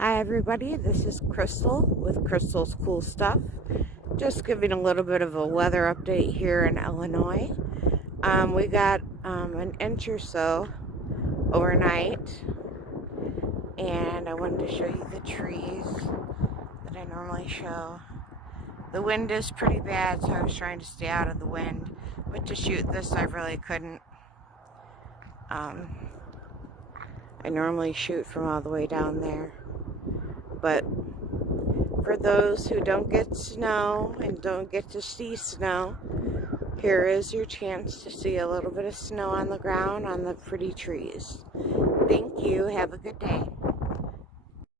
Hi everybody, this is Crystal with Crystal's Cool Stuff. Just giving a little bit of a weather update here in Illinois. We got an inch or so overnight, and I wanted to show you the trees that I normally show. The wind is pretty bad, so I was trying to stay out of the wind, but to shoot this I really couldn't. I normally shoot from all the way down there, but for those who don't get snow and don't get to see snow, here is your chance to see a little bit of snow on the ground on the pretty trees. Thank you. Have a good day.